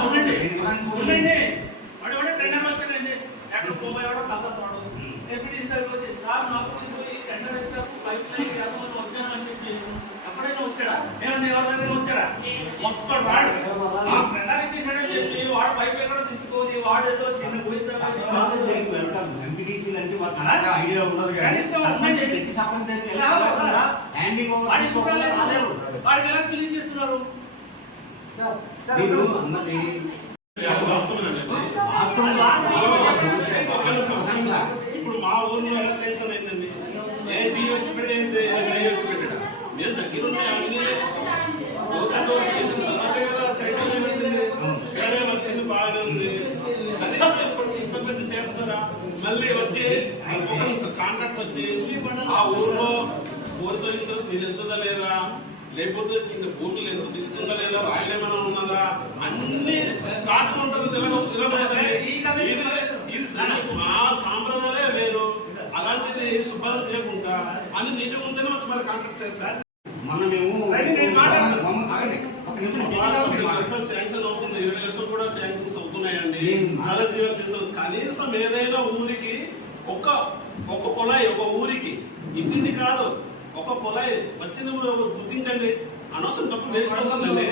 ఉండండి. ఉండండి వాడు కూడా కళ్ళతోడు ఎప్పుడు ఇస్తారు వచ్చి సార్ నాకు ఇది ఈ టెండర్ ఇస్తారు పైసలు అయ్యి ఎంతమంది వచ్చానని చెప్పి ఎప్పుడైనా వచ్చాడా ఏమన్నా ఎవరి దగ్గర వచ్చారా ఒక్కడు వాడు ఆ ఇచ్చేసాడని చెప్పి పైపు ఎక్కడ ఏదో చిన్న ఐడియా ఉండదు. వాడికి ఎలా. ఇప్పుడు మా ఊర్లో ఎలా సెన్షన్ అయిందండి ఏ బి వచ్చి పెట్టి ఏం వచ్చి పెట్టాడు మేము దగ్గర ఉంటే సరే వచ్చింది బాగానే ఉంది కనీసం ఇప్పుడు చేస్తారా మళ్ళీ వచ్చి కాంట్రాక్ట్ వచ్చి ఆ ఊర్లో ఊరితో ఇంత మీరు లేదా లేకపోతే కింద భూములు ఎంత నిలుచుందా లేదా రాయలు ఏమైనా ఉన్నదా అన్ని కాట్లు ఉంటుంది ఇది మా సాంప్రదాయాలే వేరు అలాంటిది శుభ్రం చేయకుండా అని నీటి ముందే వచ్చి మరి కాంట్రాక్ట్ చేస్తారు మొన్న మేము శాంక్షన్ అవుతుంది. ఇరవై లక్షలు కూడా శాంక్షన్స్ అవుతున్నాయండి. ఏం? జల జీవన మిషన్ కనీసం ఏదైనా ఊరికి ఒక ఒక కొలాయి ఒక ఊరికి ఇంటింటి కాదు ఒక కొలాయి వచ్చిన ఊరు గుర్తించండి. అనవసరం తప్పు వేస్ట్ అవుతుందండి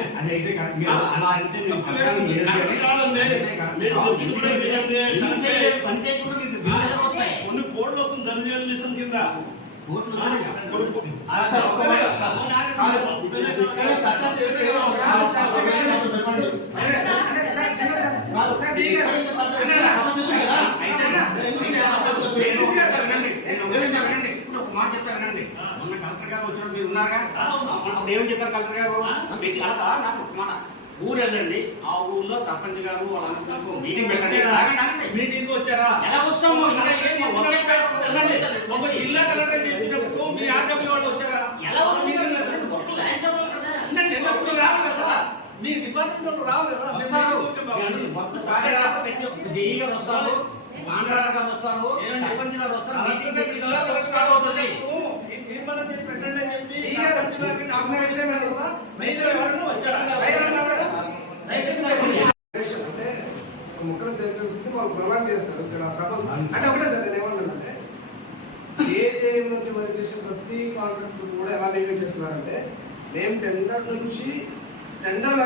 వస్తాయి. కొన్ని కోట్లు వస్తుంది జల జీవన మిషన్ కింద. మాట చెప్తా వినండి. మొన్న కలెక్టర్ గారు వచ్చినప్పుడు మీరు ఉన్నారుగా? అప్పుడు ఏం చెప్పారు కలెక్టర్ గారు? మీకు కలత నాకు ఒక మాట. ఊరు వెళ్ళండి ఆ ఊర్లో సర్పంచ్ గారు వాళ్ళందరూ మీటింగ్ పెట్టండి. మీటింగ్ వచ్చారా ఎలా వస్తాము ఇంకా ఒక జిల్లా కలెక్టర్ చెప్పినప్పుడు మీ ఆర్డబ్ల్యూ వాళ్ళు వచ్చారా? మీ డిపార్ట్మెంట్ రావాలి కదా వస్తారు. మీటింగ్ జేఈ గారు వస్తారు? సర్పంచ్ గారు వస్తారు మీటింగ్ వర్క్ స్టార్ట్ అవుతుంది. ఈ తీర్మానం చేసి పెట్టండి అని చెప్పి కదా మీరు ఎవరైనా వచ్చారా? రేషన్ అంటే ముక్కలు తెలిసి వాళ్ళు ప్రొలాంగ్ చేస్తారు ఇక్కడ సభ అంటే ఒకటే సార్ నేను ఏ ఏజేఎం నుంచి చేసే ప్రతి కాంట్రాక్ట్ కూడా ఎలా బిహేవ్ చేస్తున్నారంటే మేము టెండర్ నుంచి టెండర్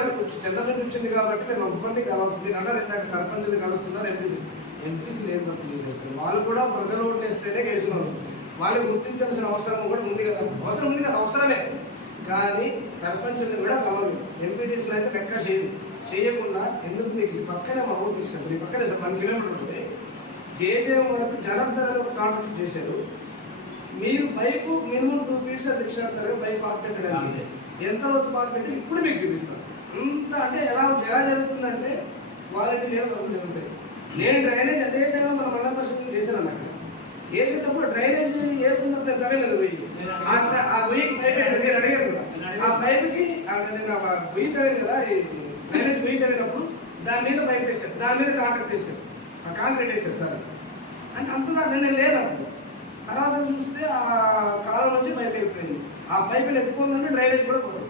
టెండర్ నుంచి వచ్చింది కాబట్టి మేము ఒక్కరిని కలవాల్సింది. అందరూ ఇందాక సర్పంచ్ని కలుస్తున్నారు ఎంపీసీ ఎంపీసీ ఏం తప్పు చేస్తారు వాళ్ళు కూడా ప్రజలు ఓట్లు వేస్తేనే గెలిచిన వాళ్ళు గుర్తించాల్సిన అవసరం కూడా ఉంది కదా. అవసరం ఉంది కదా అవసరమే. కానీ సర్పంచ్ని కూడా కలవలేదు ఎంపీటీసీలు అయితే లెక్క చేయదు చేయకుండా ఎందుకు మీకు ఈ పక్కనే మా ఊరు తీసుకెళ్ళి ఈ పక్కనే వన్ కిలోమీటర్ ఉంటుంది. జేజేఎం వరకు జనార్దన్ ఒక కాంట్రాక్ట్ చేశారు. మీరు పైపు మినిమం టూ ఫీట్స్ అది తెచ్చినట్టు పైప్ పాత పెట్టడానికి. ఎంత వరకు పాత పెట్టి ఇప్పుడు మీకు చూపిస్తాను. అంత అంటే ఎలా ఎలా జరుగుతుందంటే క్వాలిటీ లేని తప్పులు జరుగుతాయి. నేను డ్రైనేజ్ అదే టైంలో మన మండల పరిషత్ చేశాను అక్కడ వేసేటప్పుడు డ్రైనేజ్ వేస్తున్నప్పుడు నేను తవ్వలేదు పోయి ఆ గొయ్యికి పైప్ వేసాను మీరు అడిగారు కూడా. ఆ పైప్కి నేను ఆ గొయ్యి తవ్వాను కదా డ్రైనేజ్ గొయ్యి తవ్వినప్పుడు దాని మీద పైప్ వేసాను దాని మీద కాంట్రాక్ట్ వేసాను ఆ కాంక్రీట్ వేసారు సార్. అంటే అంత నేను లేను అప్పుడు. తర్వాత చూస్తే ఆ కాలం నుంచి పైప్ అయిపోయింది. ఆ పైపులు ఎత్తుకుందంటే డ్రైనేజ్ కూడా పోతుంది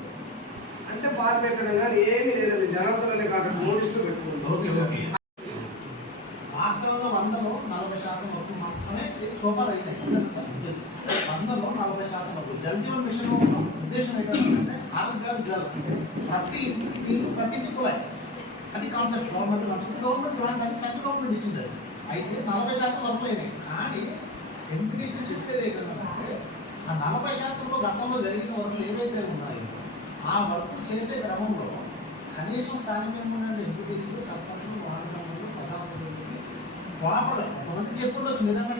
అంటే పాత పెట్టడం కానీ ఏమీ లేదండి. జనార్దన్ కాంట్రాక్ట్ నోటీసులు పెట్టుకుంటాం ఓకే ఓకే. వాస్తవంగా వందలో నలభై శాతం వరకు మాత్రమే సోఫాలు అయినాయి నిజంగా సార్? వందలో నలభై శాతం వరకు. జల్ జీవన్ మిషన్ ఉద్దేశం ఏంటంటే ఆరోగ్య జల్. ప్రతి నీళ్ళు ప్రతి ఇంటికి అది concept. Government concept. Government grant అది సెంట్రల్ గవర్నమెంట్ ఇచ్చింది అయితే నలభై శాతం వరకు అయినాయి కానీ ఎంపీటీసీ చెప్పేది ఏంటంటే ఆ నలభై శాతంలో గతంలో జరిగిన వర్కులు ఏవైతే ఉన్నాయో ఆ వర్క్ చేసే క్రమంలో కనీసం స్థానికంగా ఉన్న ఎంపీటీసీలు సర్పంచులు వార్డు మెంబర్లు ప్రజాప్రతినిధులకి ప్రాపర్గా కొంతమంది చెప్పుండొచ్చు నిజంగా.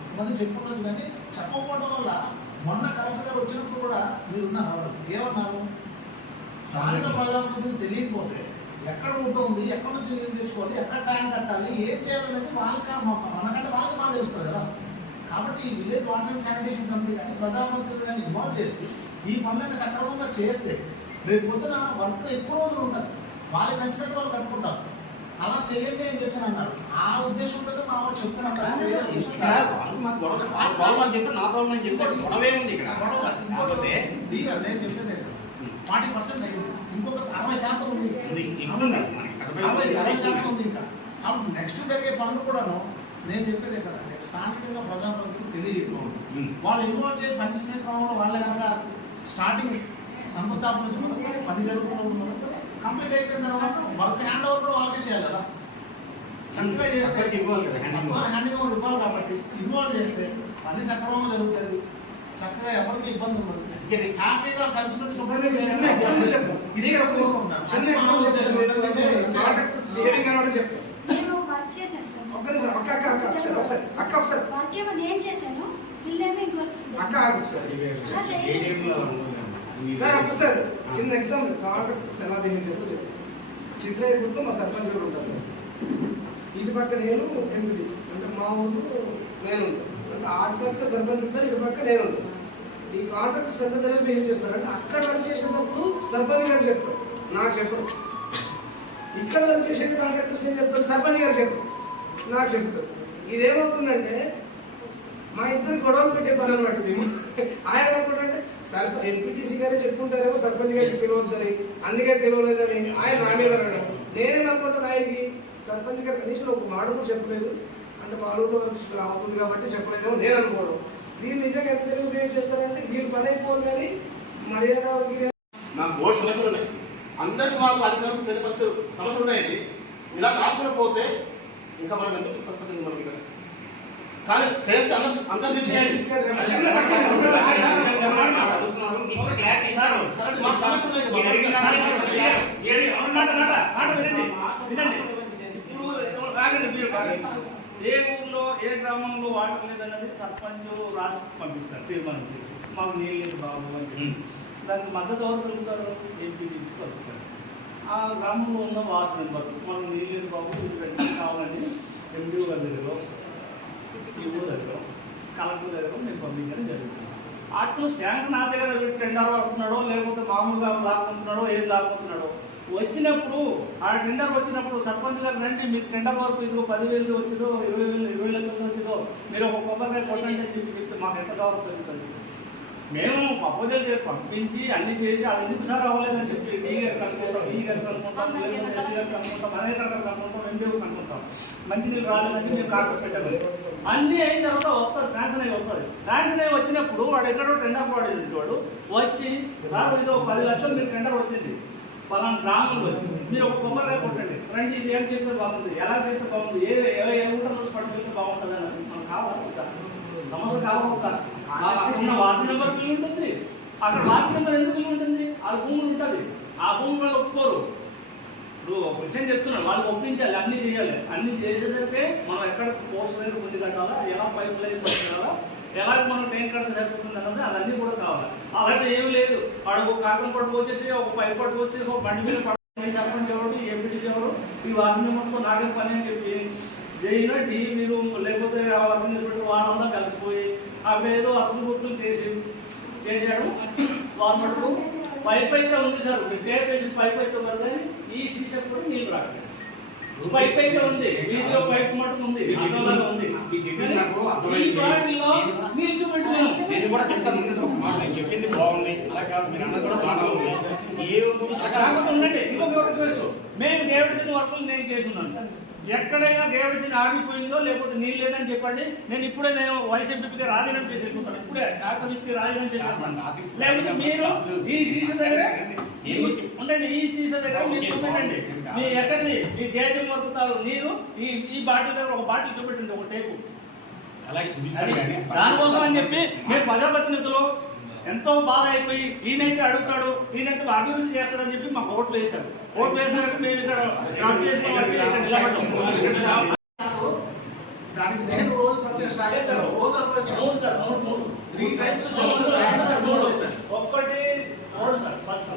కొంతమంది చెప్పుండొచ్చు కానీ చెప్పకపోవడం వల్ల మొన్న కలెక్టర్ గారు వచ్చినప్పుడు కూడా మీరున్నారు ఏమన్నారు? స్థానిక ప్రజాప్రతినిధులు తెలియకపోతే ఎక్కడ ఉంటుంది ఎక్కడ నుంచి నీళ్ళు తెచ్చుకోవాలి? ఎక్కడ ట్యాంక్ కట్టాలి? ఏం చేయాలనేది వాళ్ళకి మనకంటే వాళ్ళకి బాగా తెలుస్తుంది కదా. కాబట్టి ఈ village water and sanitation committee కానీ ప్రజాప్రతినిధులు కానీ ఇన్వాల్వ్ చేసి ఈ పనులను సక్రమంగా చేస్తే రేపు పొద్దున వర్క్ ఎక్కువ రోజులు ఉంటుంది వాళ్ళకి నచ్చినట్టు వాళ్ళు కట్టుకుంటారు. అలా చేయండి అని చెప్పి అన్నారు. ఆ ఉద్దేశంతో మా వాళ్ళు చెప్తున్నారు. నా ప్రాబ్లం అని గొడవే ఉంది ఇక్కడ. గొడవ కాదు. ఇంకొకటి కాకపోతే లీగల్ నేను చెప్పేది ఫార్టీ పర్సెంట్ అయింది. ఇంకొక అరవై శాతం ఉంది. అరవై శాతం ఉంది ఇంకా. అప్పుడు నెక్స్ట్ జరిగే పనులు కూడాను నేను చెప్పేది ఏంటంటే స్థానికంగా ప్రజాప్రతినిధులు తెలియజేయడం. వాళ్ళు ఇన్వాల్వ్ చేసి పనిచేసే క్రమంలో వాళ్ళే కనుక స్టార్టింగ్ శంకుస్థాపన నుంచి పని జరుగుతున్నప్పుడు మొదలుకొని కంప్లీట్ అయిపోయిన తర్వాత వర్క్ హ్యాండ్ ఓవర్ కూడా వాళ్ళకే చేయాలి కదా. చక్కగా చేస్తే. హ్యాండింగ్ ఓవర్ ఇవ్వాలి కాబట్టి ఇన్వాల్వ్ చేస్తే పని సక్రమంగా జరుగుతుంది. చక్కగా ఎవరికి ఇబ్బంది ఉండదు. హ్యాపీగా చిన్న ఎగ్జాంపుల్ చెప్తాను. ఇదే చిన్న ఎగ్జాంపుల్ చెప్తాను. కాంట్రాక్ట్ సేవింగ్ అని కూడా చెప్తాను. నేను వర్క్ చేశాను సార్ ఒక్క నిమిషం, అక్క అక్క అక్క ఒకసారి ఒకసారి అక్క ఒకసారి. ఏమో నేను చేశాను వీళ్ళేమో ఇంకో అక్క ఒకసారి. సార్ ఒక్కసారి చిన్న ఎగ్జాంపుల్ కాంట్రాక్టర్స్ ఎలా బిహేవ్ చేస్తూ చెప్తాను చిత్రాయిపుట్లో మా సర్పంచ్ కూడా ఉంటారు. సార్ ఇటు పక్క నేను ఎంపీటీసీ. అంటే మా ఊరు నేను అంటే అటు పక్క సర్పంచ్ ఉంటారు ఇటు పక్క నేను ఈ కాంట్రాక్టర్స్ ఎంత దగ్గర బిహేవ్ చేస్తారు అంటే అక్కడ వర్క్ చేసేటప్పుడు సర్పంచ్ గారు చెప్తారు. నాకు చెప్పరు. ఇక్కడ వర్క్ చేసే కాంట్రాక్టర్స్ ఏం చెప్తారు? సర్పంచ్ గారు చెప్పరు. నాకు చెప్తారు. ఇదేమవుతుందంటే మా ఇద్దరు గొడవలు పెట్టే పని అనమాట మేము. ఆయన అనుకుంటే సర్ప ఎంపీటీసీ గారే చెప్పుకుంటారేమో సర్పంచ్ గారికి పిలవద్దని అందుకే పిలవలేదని ఆయన నా మీద అనడం. నేనేమనుకుంటాను ఆయనకి సర్పంచ్ గారు కనీసం ఒక మాట కూడా చెప్పలేదు. అంటే మా ఊళ్ళో అవుతుంది కాబట్టి చెప్పలేదేమో నేను అనుకోవడం. వీళ్ళు నిజంగా ఎంత తెలుగు బిహేవ్ చేస్తారంటే వీళ్ళు పని అయిపోరు కానీ మర్యాద నాకు సమస్యలు ఉన్నాయి. అందరికి మాకు అధికారులు తెలియపరచు సమస్యలు ఉన్నాయండి ఇలా కాకుండా పోతే ఇంకా మనం ఎందుకు చెప్పకపోతే మనం ఇక్కడ కానీ చేస్తే అందరు. ఏ ఊర్లో ఏ గ్రామంలో వాటర్ లేదన్నది సర్పంచ్ రాసి పంపిస్తారు తీర్మానం చేసి మాకు నీళ్ళు బాబు అని. దానికి మద్దతు ఎవరు పెరుగుతారు ఎంపీ తీసి పంపుతారు ఆ గ్రామంలో ఉన్న వార్డు మెంబర్ మనం నీళ్ళు బాబు కావాలని ఎండిఓ గారి దగ్గర ఈవో దగ్గర కలెక్టర్ దగ్గర మేము పంపించడం జరుగుతుంది. అటు శాంక్ నా దగ్గర టెండర్ వస్తున్నాడో లేకపోతే మామూలుగా లాక్కుంటున్నాడో ఏం లాక్కుంటున్నాడో వచ్చినప్పుడు ఆ టెండర్ వచ్చినప్పుడు సర్పంచ్ గారు రండి మీకు టెండర్ వరకు ఇదిగో పదివేలు వచ్చిందో ఇరవై వేలు ఇరవై లక్షలు వచ్చిందో మీరు ఒక కొబ్బరికాయ కొట్టండి అని చెప్పి చెప్తే మాకు ఎంత కావాలో పెరుగుతుంది మేము ప్రపోజల్ చేసి పంపించి అన్ని చేసి అది ఎందుకు సార్ అవ్వలేదని చెప్పి డీ గారికి అనుకుంటాం ఈ గారికి అనుకుంటాం ఎస్సీ గారికి అనుకుంటాం అనేక రకాలకు అనుకుంటాం మంచినీళ్ళు రాలేదని మేము కాకపోతే అన్నీ అయిన తర్వాత వస్తారు. శాంక్షన్ అయ్యి వస్తుంది శాంక్షన్ అయ్యి వచ్చినప్పుడు వాడు ఎక్కడో టెండర్ పడి వాడు వచ్చి సార్ ఇది ఒక పది లక్షలు మీరు టెండర్ వచ్చింది. పలానా గ్రామంలో మీరు ఒక కొబ్బరికాయ కొట్టండి. రండి ఇది ఏం చేస్తే బాగుంది ఎలా చేస్తే బాగుంది ఏ ఏ ఊట రోజు పడిపోతే బాగుంటుంది అని మనకు కావాలి సమస్య కావాలి వార్డు నెంబర్ ఉంటుంది. అక్కడ వార్డు నెంబర్ ఎందుకు ఉంటుంది? ఆ భూములు ఉంటుంది. ఆ భూమి వాళ్ళు ఒప్పుకోరు. ఇప్పుడు ఒక విషయం చెప్తున్నాను వాళ్ళు ఒప్పించాలి అన్ని చేయాలి. అన్ని చేసేసరికి మనం ఎక్కడ పోస్ట్ లైన్ ముందు కట్టాలా ఎలా పైప్ లైన్ పెట్టాలా ఎలా మనం టైం కట్ట జరుగుతుంది అన్నది అవన్నీ కూడా కావాలి. అలాంటి ఏమి లేదు. వాడు ఒక కాకం పట్టుకొచ్చేసి ఒక పైప్ పట్టు ఒక బండి మీద పట్టు సర్పంచ్ ఎవరు ఎంపీటీసీ ఎవరు ఈ వార్డు నెంబర్తో నాకేం పని అని చెప్పి జైన టీవీ మీరు లేకపోతే అడ్మినిస్ట్రేటర్ వాళ్ళంతా కలిసిపోయి అవి ఏదో అసలు గుర్తులు చేసి చేశాడు. వారు మటుకు పైప్ అయితే ఉంది సార్. టేప్ వేసిన పైప్ అయితే ఉంది కానీ ఈ సీసీ కూడా నీళ్ళు రాలేదు పైప్ అయితే ఉంది. వీధిలో పైప్ మటుకు ఉంది. చెప్పింది ఈ. వాటిలో నీళ్ళు బాగుంది. ఇలా కాదు. మీరు అన్నది కూడా బాగా ఉంది. ఏ ఊరు ప్రకారం కాకపోతే ఉండండి. ఇంకొక రిక్వెస్ట్ మేము డేవిడ్సన్ వర్కులు నేను చేసి ఉన్నాను ఎక్కడైనా డేవిడ్సన్ ఆగిపోయిందో లేకపోతే నీళ్ళు లేదని చెప్పండి. నేను ఇప్పుడే నేను వైసీపీకి రాజీనామా చేసి వెళ్ళిపోతాను. ఇప్పుడే శాఖకి రాజీనామా చేసి లేకపోతే మీరు ఈ సీసీ దగ్గర ఉండండి ఈ సీసీ దగ్గర మీరు చూపెట్టండి మీ ఎక్కడిది? మీ దేశం వరుకుతారు నీరు ఈ ఈ బాటిల్ దగ్గర ఒక బాటిల్ చూపెట్టండి ఒక టేపు. దానికోసం అని చెప్పి మేము ప్రజాప్రతినిధులు ఎంతో బాధ అయిపోయి ఈయనైతే అడుగుతాడు ఈయనైతే అభివృద్ధి చేస్తారని చెప్పి మాకు ఓట్లు వేశారు. ఓట్లు వేసారంటే మేము ఇక్కడ డ్రాప్ చేసుకోవాలి ఇక్కడ నిలబడ్డాం. దానికి నేను రోజు ప్రత్యేక సాక్షి రోజు అరవై మూడు సార్ మూడు మూడు. త్రీ టైమ్స్ సార్, మూడు. ఒక్కటి సార్ ఫస్ట్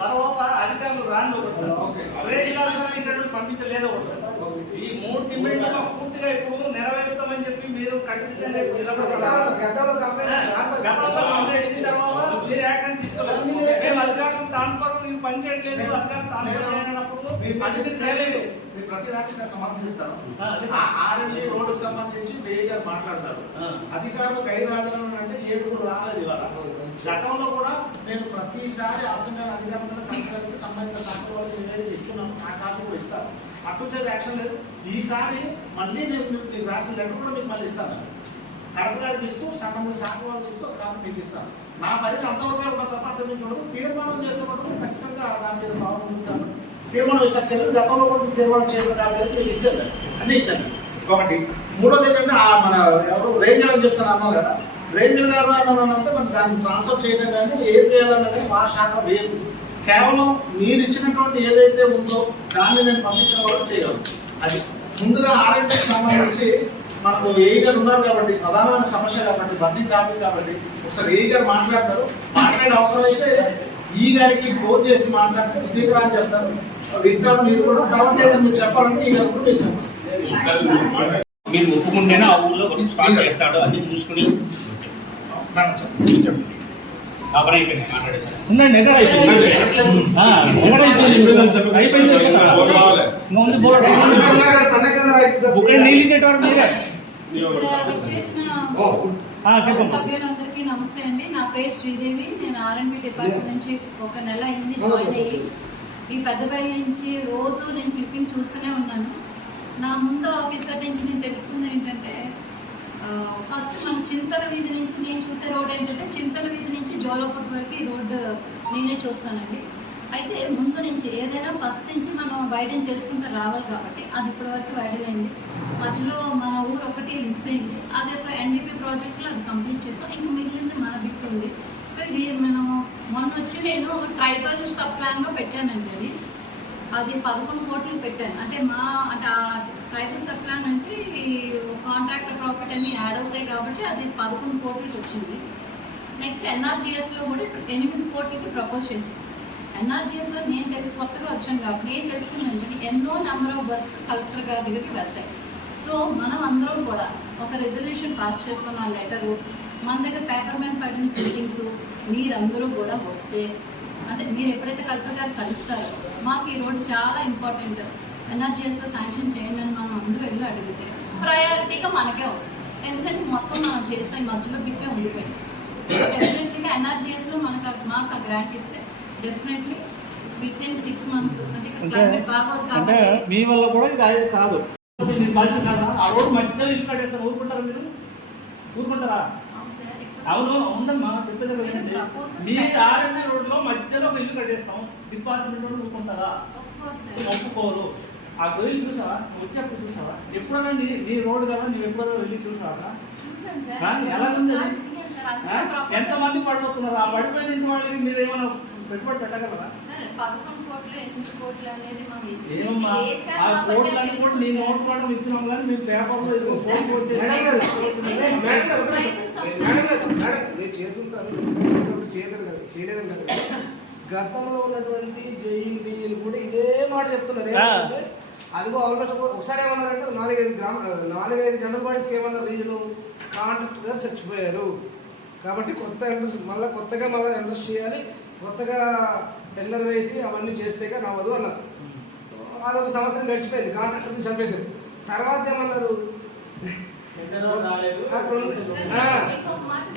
తర్వాత అధికారులు రాండి ఒకటి సార్. రేజిలాల్ గారిని ఇక్కడ పంపించలేదు ఒకటి సార్. ఈ మూడు డిమాండ్లు పూర్తిగా ఇప్పుడు నెరవేరుస్తామని చెప్పి మీరు కట్టుదిట్టంగా ఇప్పుడు నిలబడతారా? గతంలో- కంప్లైంట్ ఇచ్చిన తర్వాత మీరు యాక్షన్ తీసుకోలేదు. మేము అధికారులు తానుకోరు మీరు పని చేయట్లేదు అధికారులు చేయనప్పుడు అది చేయలేదు. ప్రతి దానికి నేను సమాధానం చెప్తాను. ఆ, చెప్పండి. ఆ ఆర్ఎండ్లీ రోడ్డుకు సంబంధించి మేయ గారు మాట్లాడతారు. అధికారులకు ఐదు రాజధానులు అంటే ఏడుగురు రాలేదు ఇవాళ. గతంలో కూడా నేను ప్రతిసారి ఆప్షన్ అధికారుల మీద కలెక్టర్కి సంబంధిత శాఖ వాళ్ళకి నివేదిక ఇచ్చున్నాను నా కార్డు కూడా ఇస్తాను అటు యాక్షన్ లేదు. ఈసారి మళ్ళీ నేను మీకు రాసిన లెటర్ కూడా మీకు మళ్ళీ ఇస్తాను. కరెక్ట్ గారికి ఇస్తూ సంబంధిత శాఖ వాళ్ళకి ఇస్తూ కాపీ మీకు ఇస్తాను. నా పరిధి అంతవరకు ఉంటుంది తప్ప అంత నుంచి ఉండదు తీర్మానం చేస్తే ఖచ్చితంగా దాని మీద భావం ఉంది కాబట్టి తీర్మానం ఇస్తారు చెల్లెలు గతంలో కూడా మీరు తీర్మానం చేసిన కాబట్టి మీకు ఇచ్చాను అన్నీ ఇచ్చాను ఒకటి మూడోది ఏంటంటే ఆ మన ఎవరు రేంజర్ అని చెప్తాను అన్నారు కదా. రేంజర్ గారు అని మనం దాన్ని ట్రాన్స్ఫర్ చేయడం కానీ ఏది చేయాలన్నా కానీ మా శాఖ వేరు. కేవలం మీరు ఇచ్చినటువంటి ఏదైతే ఉందో దాన్ని నేను పంపించడం వాళ్ళు చేయగలను అది ముందుగా ఆర్ఎండ్కి సంబంధించి మనకు ఏఈ గారు ఉన్నారు కాబట్టి ప్రధానమైన సమస్య కాబట్టి బర్నింగ్ టాపిక్ కాబట్టి ఒకసారి ఏఈ గారు మాట్లాడతారు? మాట్లాడే అవసరం అయితే ఈ గారికి ఫోన్ చేసి మాట్లాడితే స్పీకర్ ఆన్ చేస్తారు. వింటారు మీరు కూడా తర్వాత ఏదైనా మీరు చెప్పాలంటే ఈ గారు కూడా మీరు చెప్పండి మీరు ఒప్పుకుంటేనే ఆ ఊర్లో ఒకటి స్టార్ట్ చేస్తాడు అన్ని చూసుకుని. అయిపోయింది మాట్లాడేసారు అయిపోయింది. ముందు బోర్డు బుక్ నీళ్ళు మీరే. సభ్యులందరికీ నమస్తే అండి. నా పేరు శ్రీదేవి. నేను ఆర్ఎండ్బి డిపార్ట్మెంట్ నుంచి ఒక నెల అయింది జాయిన్ అయ్యి. ఈ పెద్దపల్లి నుంచి రోజు నేను క్లిప్పింగ్ చూస్తూనే ఉన్నాను. నా ముందు ఆఫీసర్ నుంచి నేను తెలుసుకుంది ఏంటంటే ఫస్ట్ మన చింతల వీధి నుంచి నేను చూసే రోడ్ ఏంటంటే చింతల వీధి నుంచి జోలపూట్ వరకు ఈ రోడ్డు నేనే చూస్తానండి. అయితే ముందు నుంచి ఏదైనా ఫస్ట్ నుంచి మనం వైడెన్ చేసుకుంటూ రావాలి కాబట్టి అది ఇప్పటి వరకు వైడెన్ అయింది. మధ్యలో మన ఊరు ఒకటి మిస్ అయింది. అది ఒక ఎన్డీపీ ప్రాజెక్ట్లో అది కంప్లీట్ చేసాం. ఇంకా మిగిలింది మన బిట్ ఉంది. సో ఇది మనం మొన్న వచ్చి నేను ట్రైబల్ సబ్ ప్లాన్లో పెట్టానండి అది. అది పదకొండు కోట్లు పెట్టాను. అంటే మా అంటే ట్రైబల్ సబ్ ప్లాన్ అంటే ఈ కాంట్రాక్టర్ ప్రాఫిట్ అన్ని యాడ్ అవుతాయి కాబట్టి అది పదకొండు కోట్లకి వచ్చింది. నెక్స్ట్ ఎన్ఆర్జీఎస్లో కూడా ఎనిమిది కోట్లకి ప్రపోజ్ చేసేసి ఎన్ఆర్జీఎస్లో నేను తెలిసి కొత్తగా వచ్చాను కాబట్టి నేను తెలుసుకున్న ఎన్నో నెంబర్ ఆఫ్ వర్క్స్ కలెక్టర్ గారి దగ్గరికి వెళ్తాయి. సో మనం అందరం కూడా ఒక రెజల్యూషన్ పాస్ చేసుకున్న లెటరు మన దగ్గర పేపర్ మీద పడిన క్లిప్పింగ్స్ మీరందరూ కూడా వస్తే అంటే మీరు ఎప్పుడైతే కలెక్టర్ గారు కలుస్తారో మాకు ఈ రోడ్డు చాలా ఇంపార్టెంట్ ఎన్ఆర్జీఎస్లో శాంక్షన్ చేయండి అని మనం అందరూ వెళ్ళి అడిగితే ప్రయారిటీగా మనకే వస్తుంది. ఎందుకంటే మొత్తం మనం చేస్తే మధ్యలో బిట్టే ఉండిపోయింది. డెఫినెట్గా ఎన్ఆర్జీఎస్లో మనకు మాకు ఆ గ్రాంట్ ఇస్తే definitely within six months అంటే ఇక్కడ అంటే- క్లైమేట్ బాగోదు అంటే కాబట్టి మీ వల్ల కూడా ఇది అయ్యేది కాదు. మీ బాధ్యత కాదా? ఆ రోడ్డు మధ్యలో ఇల్లు కట్టేస్తారు. ఊరుకుంటారా మీరు? ఊరుకుంటారా? అవును సార్ ఇక్కడ. అవును ఉందమ్మా చెప్పేది వినండి. మీ. ఆర్ఎండి రోడ్లో మధ్యలో ఒక ఇల్లు కట్టేస్తాం. డిపార్ట్మెంట్ వాళ్ళు ఊరుకుంటారా? సార్ ఒప్పుకోరు. ఆ గొయ్యి చూసావా? నువ్వు వచ్చేప్పుడు చూసావా? ఎప్పుడైనా నీ నీ రోడ్డు కదా నువ్వు ఎప్పుడైనా వెళ్ళి చూసావా? చూసాను సార్. ఆ, ఎలా ఉంది? ఒకసారి తీయండి సార్, ఎంతమంది పడిపోతున్నారు? ఆ పడిపోయిన ఇంటి వాళ్ళకి మీరు ఏమైనా పెట్టుబడి పెట్టగలరా సార్ పదకొండు కోట్లు ఎనిమిది కోట్లు అనేది మా కూడా నీ నోట్ కూడా ఇస్తున్నాం కానీ ఇది ఒక ఫోన్ కోట్ చేసి- మేడం గారు, మేడం మేడం గారు, ఒక నిమిషం. మేడం గారు, మేడం, మీరు చేసుకుంటారు చేసినప్పుడు చేయలేదు కదా చేయలేదని కదా. గతంలో ఉన్నటువంటి జేఈడీలు కూడా ఇదే మాట చెప్తున్నారు. ఏంటంటే అదిగో ఆల్మోస్ట్ ఒక- ఒకసారి ఏమన్నారంటే నాలుగైదు గ్రామ నాలుగైదు జనరల్ బాడీస్కి ఏమన్నారు రీజను? కాంట్రాక్ట్ గారు చచ్చిపోయారు. కాబట్టి కొత్త ఇండస్ట్రీ మళ్ళీ కొత్తగా మళ్ళీ ఇండస్ట్రీ చేయాలి. కొత్తగా టెండర్ వేసి అవన్నీ చేస్తే నవ్వదు అన్నారు. అదొక సంవత్సరం గడిచిపోయింది కాంట్రాక్టర్ని చంపేశారు. తర్వాత ఏమన్నారు?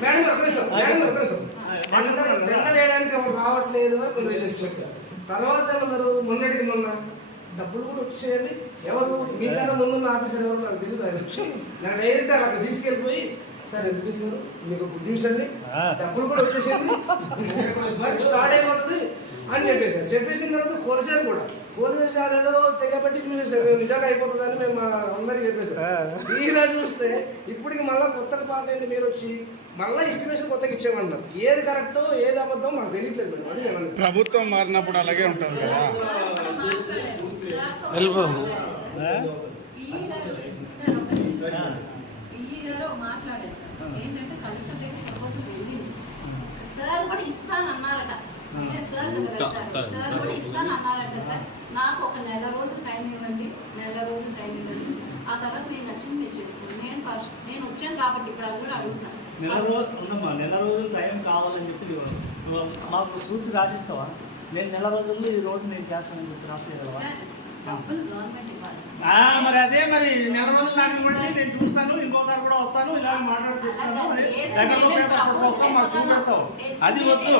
Madam madam. టెండర్ టెండర్ వేయడానికి ఎవరు రావట్లేదు అని మీరు రిలీజ్ చేశారు తర్వాత ఏమన్నారు? మొన్నటికి మొన్న. డబ్బులు కూడా వచ్చేయండి. ఎవరు? మీకన్నా ముందున్న ఆఫీసర్ ఎవరు? నాకు తెలియదు నాకు డైరెక్ట్ అలా తీసుకెళ్ళిపోయి సార్ ఎంపీసీ మీకు గుడ్ న్యూస్ అండి. డబ్బులు కూడా వచ్చేసింది వర్క్ స్టార్ట్ అయిపోతుంది అని చెప్పేసారు చెప్పేసిన తర్వాత కొలిసారు కూడా. కొలిసేసి అదేదో తెగబెట్టి చూసేసారు నిజంగా అయిపోతుంది అని మేము అందరికి చెప్పేసారు తీరా చూస్తే ఇప్పటికి మళ్ళీ కొత్త పాట ఏంటి మీరు వచ్చి మళ్ళీ ఎస్టిమేషన్ కొత్తగా ఇచ్చామన్నారు ఏది కరెక్టో ఏది అబద్ధం మాకు తెలియట్లేదు మేడం. అది ప్రభుత్వం మారినప్పుడు అలాగే ఉంటుంది కదా ఈ గారు మాట్లాడారు సార్ వెళ్ళింది సార్ కూడా ఇస్తాను అన్నారంట సార్ నాకు ఒక నెల రోజులు టైం ఇవ్వండి. నెల రోజులు టైం ఇవ్వండి. ఆ తర్వాత నేను నచ్చింది మీరు చేసుకోండి నేను ఫస్ట్ నేను వచ్చాను కాబట్టి ఇప్పుడు అది కూడా నెల రోజు ఉండమ్మా నెల రోజులు టైం కావాలని చెప్పి మాకు సూచి రాసిస్తావా? నేను నెల రోజుల్లో ఈ రోజు నేను చేస్తానని చెప్పి రాసేయగలవా? మరి అదే మరి నెల రోజులు నాకు నేను చూస్తాను ఇంకోసారి కూడా వస్తాను ఇలా దగ్గరలో మాకు చూపెడతావు అది వద్దు.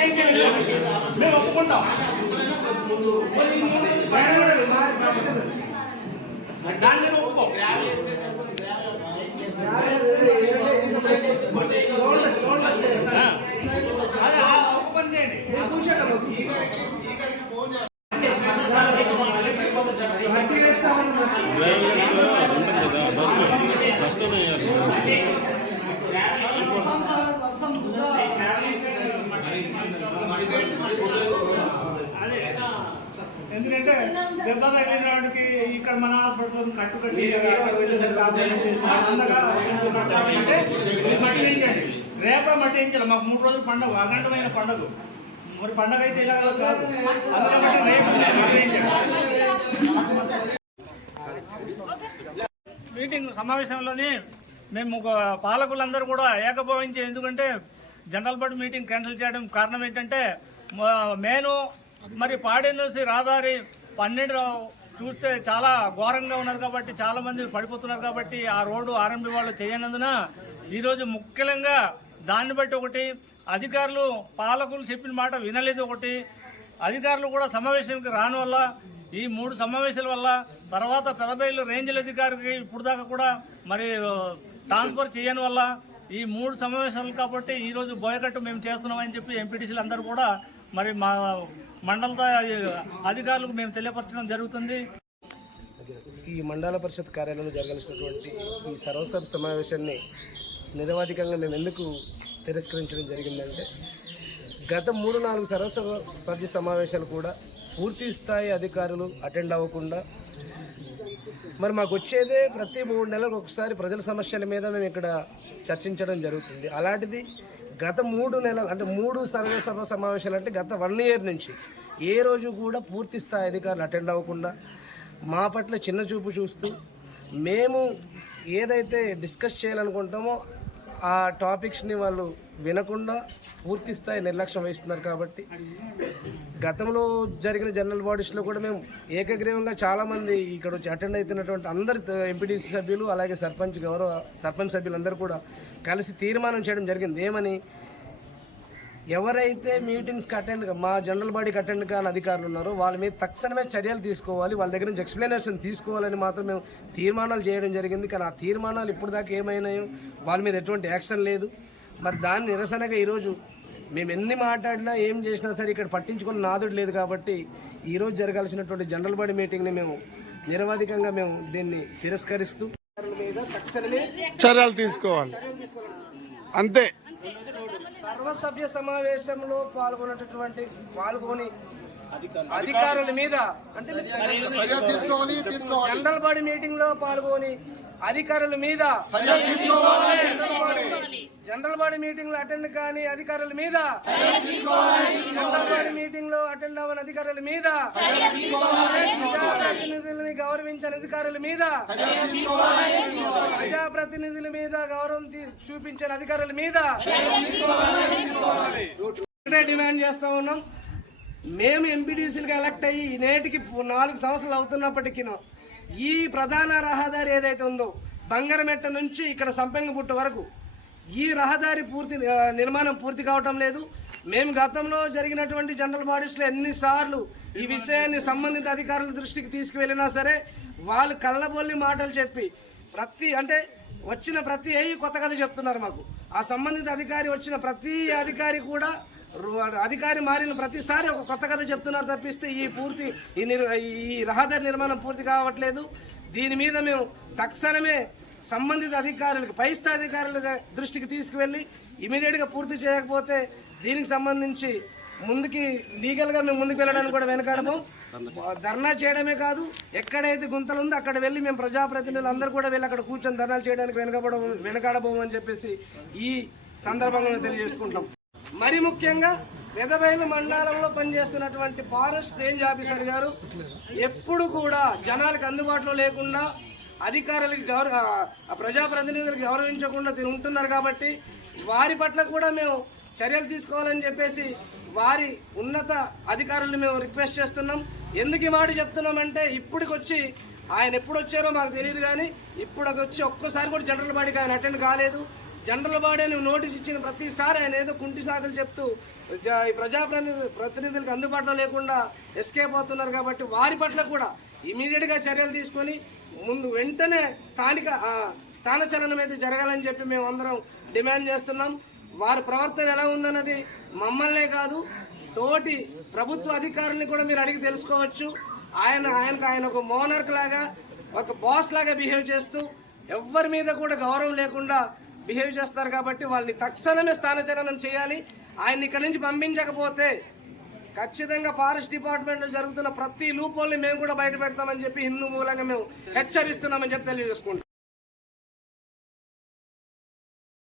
మేము ఒప్పుకుంటాం. దాన్ని నేను ఒప్పుకో పని చేయండి నేను కూర్చోండి అమ్మ. మట్టి వేస్తామన్నారు. అదే ఎందుకంటే దెబ్బ తగిలిన వాడికి ఇక్కడ మన హాస్పిటల్ కట్టు కట్టి అక్కడ వెళ్ళేసరికి ఆపరేషన్ చేసి అందగా అంటే ఇది మట్టి వేయించండి రేపే మట్టి వేయించాలి మాకు మూడు రోజులు పండుగ అఖండమైన పండుగ. మరి పండుగ అయితే ఇలా కాదు మీటింగ్ సమావేశంలోని మేము పాలకులందరూ కూడా ఏకభవించి ఎందుకంటే జనరల్ బోర్డు మీటింగ్ క్యాన్సిల్ చేయడం కారణం ఏంటంటే మేను మరి నుంచి రహదారి పన్నెండు చూస్తే చాలా ఘోరంగా ఉన్నది కాబట్టి చాలా మంది పడిపోతున్నారు కాబట్టి ఆ రోడ్డు ఆర్ఎంబి వాళ్ళు చేయనందున ఈరోజు ముఖ్యంగా దాన్ని బట్టి ఒకటి అధికారులు పాలకులు చెప్పిన మాట వినలేదు ఒకటి. అధికారులు కూడా సమావేశానికి రాని వల్ల ఈ మూడు సమావేశాల వల్ల తర్వాత పెదబైలు రేంజ్ల అధికారికి ఇప్పుడు దాకా కూడా మరి ట్రాన్స్ఫర్ చేయని వల్ల ఈ మూడు సమావేశాలు కాబట్టి ఈరోజు బోయకట్టు మేము చేస్తున్నామని చెప్పి ఎంపీటీసీలు అందరూ కూడా మరి మా మండల అధికారులకు మేము తెలియపరచడం జరుగుతుంది. ఈ మండల పరిషత్ కార్యాలయంలో జరగాల్సినటువంటి ఈ సర్వసభ సమావేశాన్ని నిరవాధికంగా మేము ఎందుకు తిరస్కరించడం జరిగిందంటే గత మూడు నాలుగు సర్వసభ సభ్య సమావేశాలు కూడా పూర్తి స్థాయి అధికారులు అటెండ్ అవ్వకుండా మరి మాకు వచ్చేదే ప్రతి మూడు నెలలకు ఒకసారి ప్రజల సమస్యల మీద మేము ఇక్కడ చర్చించడం జరుగుతుంది. అలాంటిది గత మూడు నెలలు అంటే మూడు సర్వసభ సమావేశాలు అంటే గత వన్ ఇయర్ నుంచి ఏ రోజు కూడా పూర్తి స్థాయి అధికారులు అటెండ్ అవ్వకుండా మా పట్ల చిన్న చూపు చూస్తూ మేము ఏదైతే డిస్కస్ చేయాలనుకుంటామో ఆ టాపిక్స్ని వాళ్ళు వినకుండా పూర్తి స్థాయి నిర్లక్ష్యం వహిస్తున్నారు కాబట్టి గతంలో జరిగిన జనరల్ బాడీస్లో కూడా మేము ఏకగ్రీవంగా చాలామంది ఇక్కడ వచ్చి అటెండ్ అవుతున్నటువంటి అందరి ఎంపీటీసీ సభ్యులు అలాగే సర్పంచ్ గౌరవ సర్పంచ్ సభ్యులందరూ కూడా కలిసి తీర్మానం చేయడం జరిగింది. ఏమని? ఎవరైతే మీటింగ్స్కి అటెండ్ మా జనరల్ బాడీకి అటెండ్ కాని అధికారులు ఉన్నారో వాళ్ళ మీద తక్షణమే చర్యలు తీసుకోవాలి వాళ్ళ దగ్గర నుంచి ఎక్స్ప్లెనేషన్ తీసుకోవాలని మాత్రం మేము తీర్మానాలు చేయడం జరిగింది. కానీ ఆ తీర్మానాలు ఇప్పుడు దాకా ఏమైనాయో వాళ్ళ మీద ఎటువంటి యాక్షన్ లేదు. మరి దాన్ని నిరసనగా ఈరోజు మేము ఎన్ని మాట్లాడినా ఏం చేసినా సరే ఇక్కడ పట్టించుకున్న నాదుడు లేదు కాబట్టి ఈరోజు జరగాల్సినటువంటి జనరల్ బాడీ మీటింగ్ని మేము నిరవధికంగా మేము దీన్ని తిరస్కరిస్తూ మీద తక్షణమే చర్యలు తీసుకోవాలి. అంతే. సర్వసభ్య సమావేశంలో పాల్గొన్నటువంటి పాల్గొని అధికారుల మీద అంటే జనరల్ బాడీ మీటింగ్లో పాల్గొని అధికారుల మీద జనరల్ బాడీ మీటింగ్లో అటెండ్ కాని అధికారుల మీద జనరల్ బాడీ మీటింగ్లో అటెండ్ అవ్వని అధికారుల మీద ప్రజాప్రతినిధులని గౌరవించని అధికారుల మీద ప్రజాప్రతినిధుల మీద గౌరవం చూపించని అధికారుల మీద డిమాండ్ చేస్తా ఉన్నాం. మేము ఎంపీడీసీలుగా ఎలక్ట్ అయ్యి నేటికి నాలుగు సంవత్సరాలు అవుతున్నప్పటికీ ఈ ప్రధాన రహదారి ఏదైతే ఉందో బంగారమెట్ట నుంచి ఇక్కడ సంపెంగపుట్ట వరకు ఈ రహదారి పూర్తి నిర్మాణం పూర్తి కావటం లేదు. మేము గతంలో జరిగినటువంటి జనరల్ బాడీస్లో ఎన్నిసార్లు ఈ విషయాన్ని సంబంధిత అధికారుల దృష్టికి తీసుకువెళ్ళినా సరే వాళ్ళు కళ్ళబొల్లి మాటలు చెప్పి ప్రతి అంటే వచ్చిన ప్రతి ఏ కొత్త కథ చెప్తున్నారు మాకు. ఆ సంబంధిత అధికారి వచ్చిన ప్రతి అధికారి కూడా అధికారి మారిన ప్రతిసారి ఒక కొత్త కథ చెప్తున్నారు తప్పిస్తే ఈ పూర్తి ఈ నిర్ ఈ రహదారి నిర్మాణం పూర్తి కావట్లేదు. దీని మీద మేము తక్షణమే సంబంధిత అధికారులకు పై స్థాయి అధికారుల దృష్టికి తీసుకువెళ్ళి ఇమీడియట్గా పూర్తి చేయకపోతే దీనికి సంబంధించి ముందుకి లీగల్గా మేము ముందుకు వెళ్ళడానికి కూడా వెనకాడము. ధర్నా చేయడమే కాదు ఎక్కడైతే గుంతలు ఉందో అక్కడ వెళ్ళి మేము ప్రజాప్రతినిధులు అందరూ కూడా వెళ్ళి అక్కడ కూర్చొని ధర్నాలు చేయడానికి వెనకబడ వెనకాడబోమని చెప్పేసి ఈ సందర్భంగా తెలియజేసుకుంటాం మరి ముఖ్యంగా పెదబైలు మండలంలో పనిచేస్తున్నటువంటి ఫారెస్ట్ రేంజ్ ఆఫీసర్ గారు ఎప్పుడు కూడా జనాలకు అందుబాటులో లేకుండా అధికారులకి గౌరవ ప్రజాప్రతినిధులకు గౌరవించకుండా తిని ఉంటున్నారు కాబట్టి వారి పట్ల కూడా మేము చర్యలు తీసుకోవాలని చెప్పేసి వారి ఉన్నత అధికారులను మేము రిక్వెస్ట్ చేస్తున్నాం. ఎందుకు ఈ మాట చెప్తున్నామంటే ఇప్పటికొచ్చి ఆయన ఎప్పుడు వచ్చారో మాకు తెలియదు కానీ ఇప్పుడు వచ్చి ఒక్కసారి కూడా జనరల్ బాడీకి ఆయన అటెండ్ కాలేదు. జనరల్ బాడీ అని నోటీస్ ఇచ్చిన ప్రతిసారి ఆయన ఏదో కుంటి సాకులు చెప్తూ ఈ ప్రజాప్రతినిధి ప్రతినిధులకు అందుబాటులో లేకుండా ఎస్కేప్ అవుతున్నారు కాబట్టి వారి పట్ల కూడా ఇమీడియట్గా చర్యలు తీసుకొని ముందు వెంటనే స్థానిక స్థానచలనం అయితే జరగాలని చెప్పి మేము అందరం డిమాండ్ చేస్తున్నాం. వారి ప్రవర్తన ఎలా ఉందన్నది మమ్మల్నే కాదు తోటి ప్రభుత్వ అధికారుల్ని కూడా మీరు అడిగి తెలుసుకోవచ్చు. ఆయన ఆయనకు ఆయన ఒక మోనర్క్ లాగా ఒక బాస్ లాగా బిహేవ్ చేస్తూ ఎవ్వరి మీద కూడా గౌరవం లేకుండా బిహేవ్ చేస్తారు కాబట్టి వాళ్ళని తక్షణమే స్థానచలనం చేయాలి. ఆయన ఇక్కడి నుంచి పంపించకపోతే ఖచ్చితంగా ఫారెస్ట్ డిపార్ట్మెంట్లో జరుగుతున్న ప్రతి లూపోల్ని మేము కూడా బయట పెడతామని చెప్పి హిందూ మూలంగా మేము హెచ్చరిస్తున్నామని చెప్పి తెలియజేసుకుంటాం